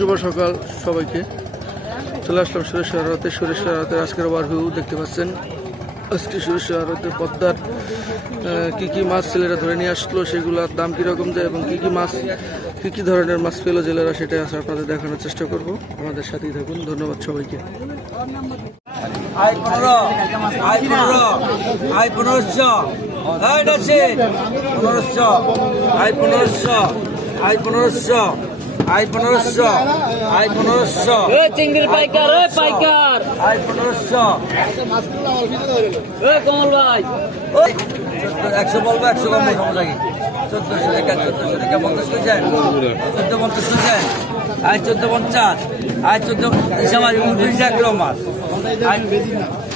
শুভ সকাল সবাইকে। চলে আসলাম সুরেশ্বর আড়তে সুরেশ্বর আড়তে আজকের ওভারভিউ দেখতে পাচ্ছেন। আজকে সুরেশ্বর আড়তে পদ্মার কি কি মাছ ছেলেরা ধরে নিয়ে আসলো, সেগুলোর দাম কীরকম যায় এবং কি কি মাছ, কি কি ধরনের মাছ পেল জেলেরা, সেটাই আছে আপনাদের দেখানোর চেষ্টা করব। আমাদের সাথেই থাকুন। ধন্যবাদ সবাইকে। আই পনেরো আই পনেরো আই পনেরোশো। আই পনেরোশো। আই পনেরোশো পনেরোশো। আই পনেরোশো আই পনেরোশো। চিংড়ির পাইকার এ পাইকার। আই পনেরোশো। এ কমল ভাই। ওই একশো বলব একশো কম কি? চোদ্দশো টাকা চোদ্দশো টাকা পঞ্চাশ কেছেন চোদ্দ পঞ্চাশ কেছেন আই চোদ্দ পঞ্চাশ আই চোদ্দ হিসাব উনত্রিশ এক মাস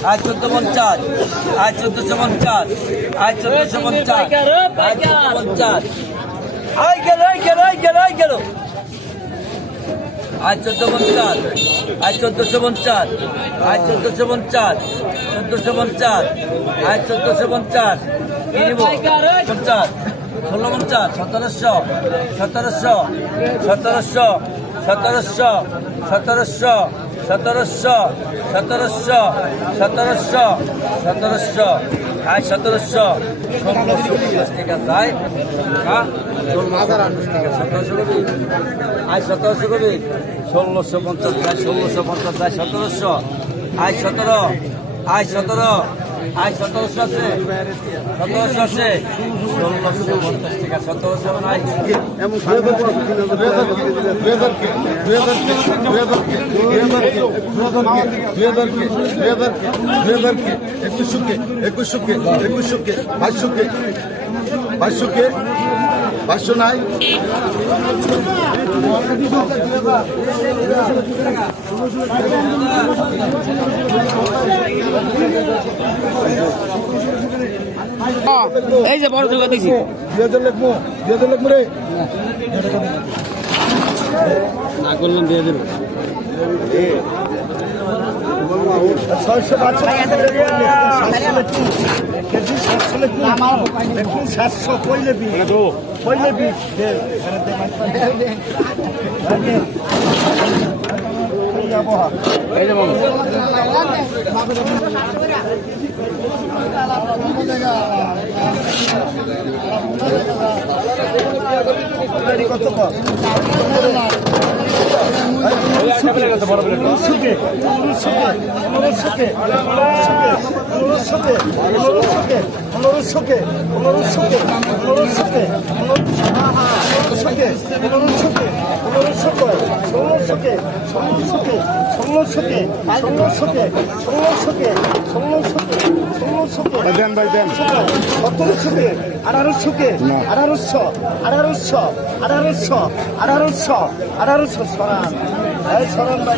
আই চোদ্দ পঞ্চাশ আই চোদ্দশো পঞ্চাশ আই চোদ্দশো পঞ্চাশ আই চোদ্দ পঞ্চাশ। আই গেল আই গেল আই গেল আই গেল। আজ চোদ্দ পঞ্চাশ আজ চোদ্দশো পঞ্চাশ আজ চোদ্দশো পঞ্চাশ চোদ্দশো পঞ্চাশ আজ চোদ্দশো পঞ্চাশ। পঞ্চাশ ষোলো পঞ্চাশ সতেরোশো। সতেরোশো। সতেরোশো। সতেরোশো। সতেরোশো। সতেরোশো। সতেরোশো। সতেরোশো। সতেরোশো। আজ সতেরোশো। আজ সতেরোশো কবি। ষোলোশো পঞ্চাশ ষোলোশো পঞ্চাশ সতেরোশো। আজ সতেরো আজ সতেরো। আয় সতেরোশো আছে? সতেরোশো আছে? ষোলো লক্ষ পঞ্চাশ টাকা সতেরোশো নাই একুশশো কে একুশশো কে একুশশো কে বাইশশো কে বাইশশো কে বাইশশো নাই হ্যাঁ, এই যে বড় দুর্গা দিছি না করলাম দিয়ে দেবে ছয়শো সাতশো কইলে বি কইলে অনুরোধ অনুরোধ অনুরোধ অনুরোধ ষোলোশোকে পনেরোশোকে পনেরোশোকে ষোলোশোকে ষোলোশোকে ষোলোশোকে ষোলোশোকে ষোলোশোকে ষোলোশোকে ষোলোশোকে দেন ভাই দেন। সতেরোশোকে আঠারোশোকে আঠারোশো আঠারোশো আঠারোশো আঠারোশো আঠারোশো সরান। এই সরান ভাই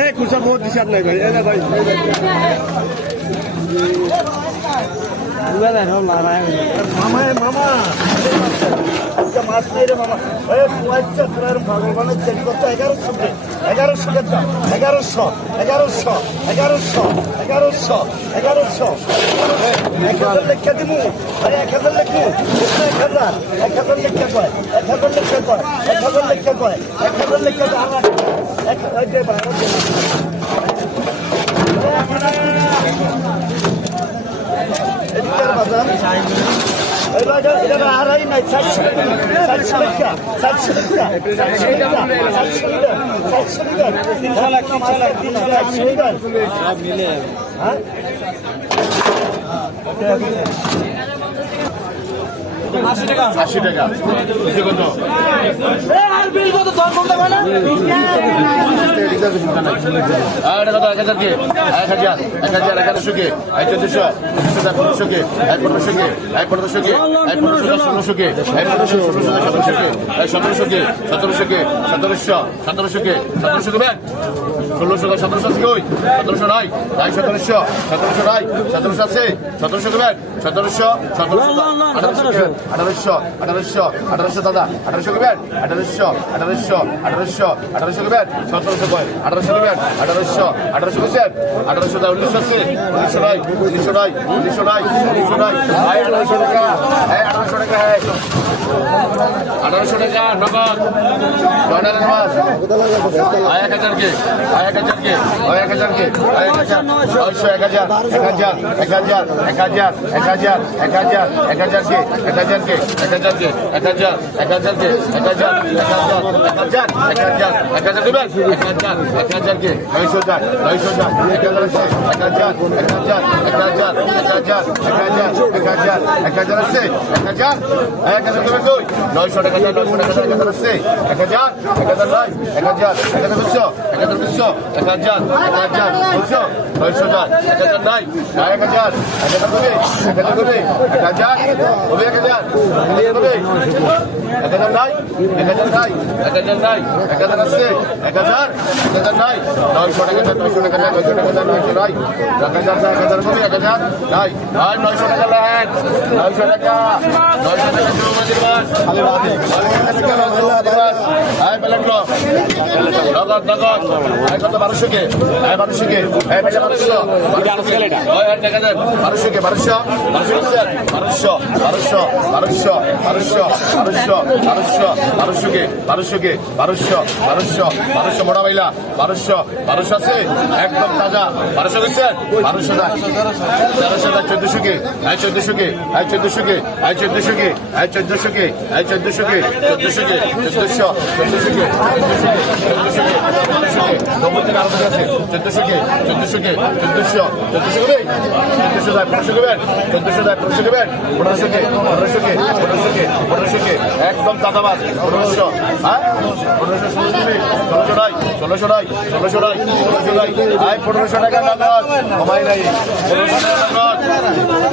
এই খুচা বহুত দিছে আপনার ভাই। এনে ভাই। এগারোশো এগারোশো এগারোশো এগারোশো এগারোশো এগারোশো। এক হাজার লেখা দিমু। আরে এক হাজার লেখু। এক হাজার। এক হাজার লেখা কয়। এক হাজার লেখা কয়। এক হাজার লেখা কয়। এক হাজার লেখা কয়। এক বাজার এটা আড়াই নাই চারশো চারশো টাকা চারশো টাকা চারশো টাকা চারশো টাকা চারশো টাকা তিনশো লাখ তিনশো লাখ তিনশো লাখ মিলে হ্যাঁ আশি টাকা। কত? আর এটা কত? এক হাজার কে এক হাজার এক হাজার একাদশো কে? এক চোদ্দশো চোদ্দশো পনেরোশো কে? এক পনেরোশো কে? এক পনেরোশো কে? এক পনেরোশো ষোলোশো কে? এক পনেরোশো সতেরোশো কে? এক সতেরোশো কে? সতেরোশো কে? সতেরোশো সতেরোশো কে? সতেরোশো কে? ব্যাগ ষোলোশো সতেরোশো আছে সতেরোশো নয় নাই সতেরোশো সতেরোশো নয় সতেরোশো আছে সতেরোশো কে সতেরোশো সতেরোশো আঠারোশো আঠারোশো আঠারোশো দাদা আঠারোশো কে আঠারোশো আঠারোশো আঠারোশো আঠারোশো কে সতেরোশো কয় আঠারোশো কে আঠারোশো আঠারোশো কে আঠারোশো দা উনিশশো আছে উনিশশো নয় উনিশশো নয় উনিশশো নয় উনিশশো নয় হ্যাঁ আঠারোশো টাকা হ্যাঁ আঠারোশো টাকা হ্যাঁ আঠারোশো টাকা নগদ। জয়নাল এক হাজার কে এক হাজার কে এক হাজার কে এক হাজার নয়শো এক হাজার এক হাজার এক হাজার এক হাজার এক হাজার এক হাজার এক হাজার কে এক হাজার কে এক হাজার কে এক হাজার এক হাজার কে এক হাজার এক হাজার এক হাজার এক হাজার দেবেন এক হাজার এক হাজার কে নয়শো হাজার নয়শো হাজার এক হাজার এক হাজার এক হাজার এক হাজার এক হাজার এক হাজার এক হাজার এক হাজার আছে এক হাজার এক হাজার দেবেন কই নয়শো টাকা নয়শো টাকা এক হাজার আছে এক হাজার এক হাজার নয় এক হাজার এক হাজার বুঝছ এক হাজার বুঝছ এক হাজার এক হাজার বুঝছ নয়শো হাজার এক হাজার নাই নয় এক হাজার এক হাজার কবে এক হাজার কবে এক হাজার কবে এক হাজার কবে এক হাজার নাই এক হাজার নাই এক হাজার নাই এক হাজার আছে এক হাজার এক হাজার নাই নয়শো টাকা নয়শো টাকা নয়শো টাকা নয়শো নাই এক হাজার এক হাজার কবে এক হাজার নাই আর নয়শো টাকা লেন নয়শো টাকা নয়শো টাকা জুমাদির মাস আয় পেলেন লো নগদ নগদ আয় কত বারোশো কে আয় বারোশো কে আয় বেটা বারোশো আর টাকা দেন বারোশো বারোশো বারোশো বারোশো বারোশো বারোশো বারোশো বারোশো বারোশো কে বারোশো বারোশো বারোশো মোটা বাইলা বারোশো বারোশো আছে একদম তাজা বারোশো গেছে বারোশো তেরোশো দা চোদ্দশো কে আয় চোদ্দশো কে আয় চোদ্দশো কে আয় চোদ্দশো কে আয় চোদ্দশো কে নব্বইতে আরও আছে চোদ্দশো কে চোদ্দশো কে, চোদ্দশো চোদ্দশো কবে চোদ্দশো দায় পনেরোশো কবে চোদ্দশো দায় পনেরোশো কবে পনেরোশো কে পনেরোশো কে পনেরোশো কে পনেরোশো কে, একদম দাদাবাদ পনেরোশো হ্যাঁ পনেরোশো ষোলোশো নয় ষোলোশো নয় ষোলোশো নয় ষোলোশো নয় আয়, পনেরোশো টাকা দাদাবাদ কমাই নাই, পনেরোশো টাকা